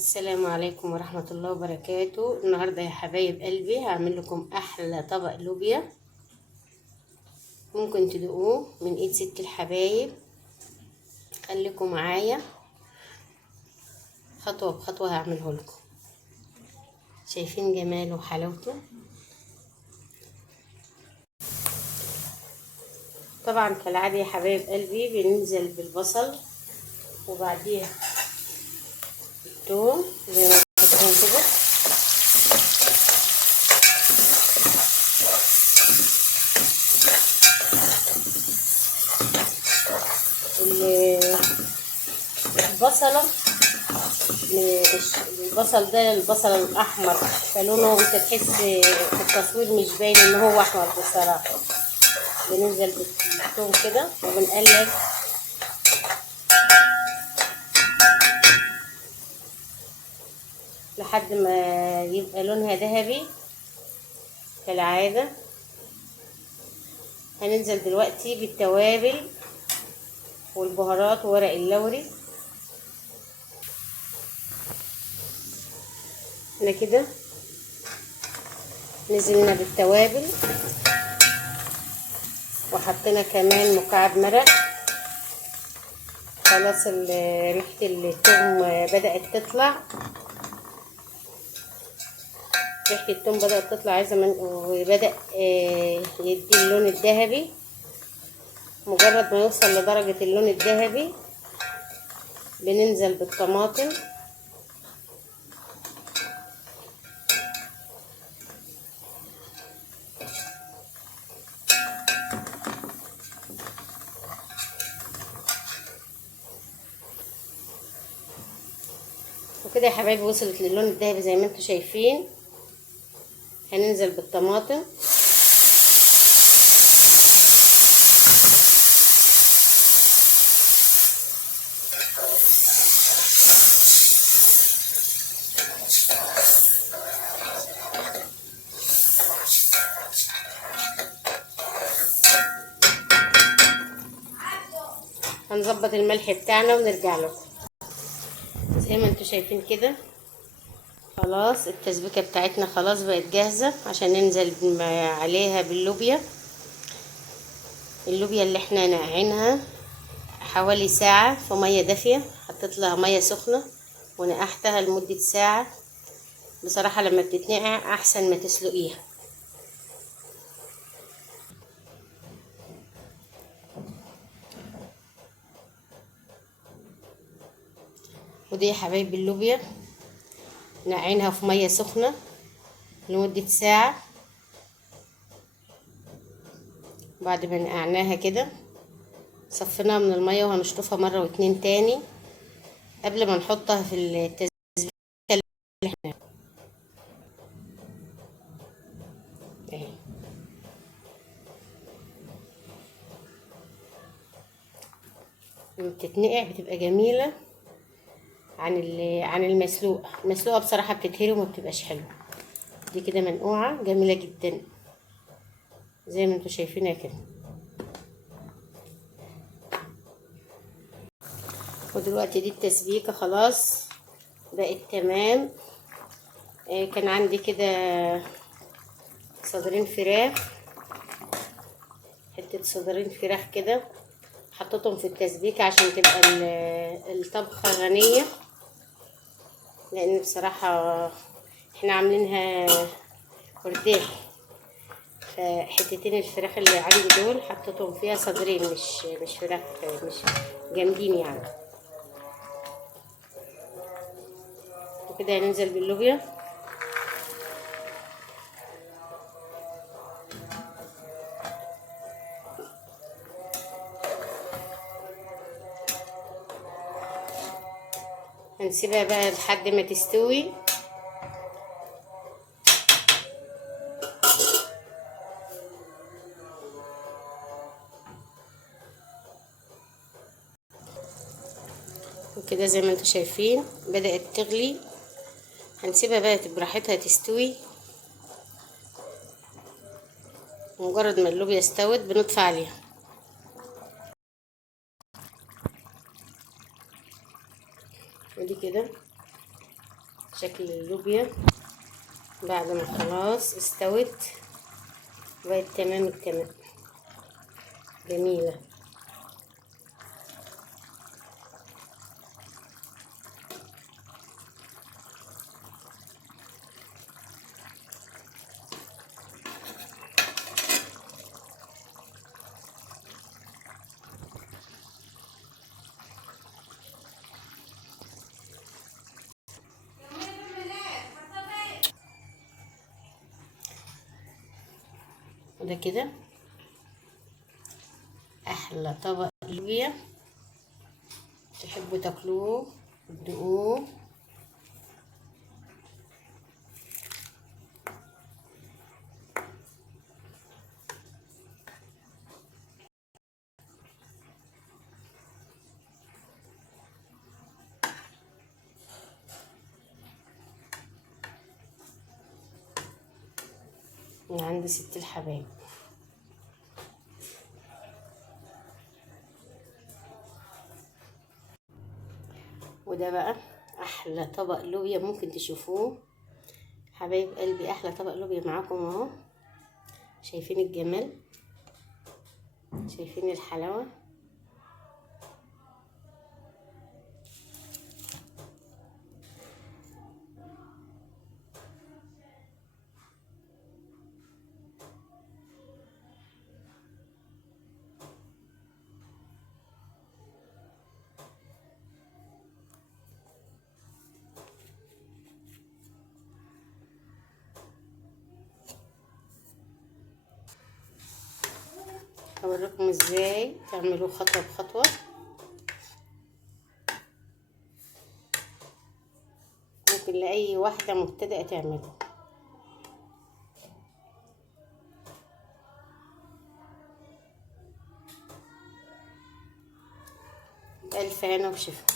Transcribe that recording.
السلام عليكم ورحمة الله وبركاته. النهاردة يا حبايب قلبي هعمل لكم أحلى طبق لوبيا ممكن تدوقوه من ايد ست الحبايب. خليكم معايا خطوة بخطوة هعمله لكم. شايفين جماله وحلاوته؟ طبعا كالعادة يا حبايب قلبي بننزل بالبصل وبعديها الثوم زي ما شايفين كده. البصلة البصل ده البصل الأحمر فلونه انت تحس في التصوير مش باين ان هو أحمر بصراحة. بننزل بالثوم كده وبنقلب لحد ما يبقى لونها ذهبي كالعادة. هننزل دلوقتي بالتوابل والبهارات وورق اللوري. احنا كده نزلنا بالتوابل وحطينا كمان مكعب مرق. خلاص ريحة الثوم بدأت تطلع، ريحة الثوم بدأت تطلع عايزة وبدأ يدي اللون الذهبي. مجرد ما يوصل لدرجة اللون الذهبي بننزل بالطماطم وكده يا حبايبي. وصلت للون الذهبي زي ما انتم شايفين. هننزل بالطماطم هنظبط الملح بتاعنا ونرجع لكم. زي ما انتم شايفين كده خلاص التسبيكه بتاعتنا خلاص بقت جاهزه عشان ننزل عليها باللوبيا. اللوبيا اللي احنا نقعينها حوالي ساعه في ميه دافيه، حطيت لها ميه سخنه ونقعتها لمده ساعه. بصراحه لما بتتنقع احسن ما تسلقيها. ودي يا حبايبي اللوبيا نقعينها في ميه سخنه لمده ساعه. بعد ما نقعناها كده صفيناها من الميه وهنشطفها مره واتنين تاني قبل ما نحطها في التسبيكه اللي احنا اهي. لما بتتنقع بتبقى جميله عن المسلوقه بصراحه بتتهري وما بتبقاش حلوه. دي كده منقوعه جميله جدا زي ما انتم شايفينها كده. ودلوقتي دي التسبيكه خلاص بقت تمام. كان عندي كده صدرين فراخ، حته صدرين فراخ كده حطيتهم في التسبيكه عشان تبقى الطبخه غنيه، لان بصراحه احنا عاملينها ورديه. فحتتين الفراخ اللي عندي دول حطيتهم فيها صدرين مش فراخ مش جامدين يعني. وكده هننزل باللوبيا هنسيبها بقى لحد ما تستوي. وكده زي ما انتم شايفين بدأت تغلي. هنسيبها بقى براحتها تستوي. مجرد ما اللوبيا استوت بنطفي عليها. ودي كده شكل اللوبيا بعد ما خلاص استوت بقت تمام التمام، جميلة. وده كده احلى طبق لوبيا، تحبوا تاكلوه تدوقوه. من عند ست الحبايب. وده بقى احلى طبق لوبيا ممكن تشوفوه حبايب قلبي، احلى طبق لوبيا معاكم اهو. شايفين الجمال، شايفين الحلاوة. هوريكم ازاي تعملوه خطوة بخطوة. ممكن لأي واحدة مبتدئة تعمله. بألف هنا وشفا.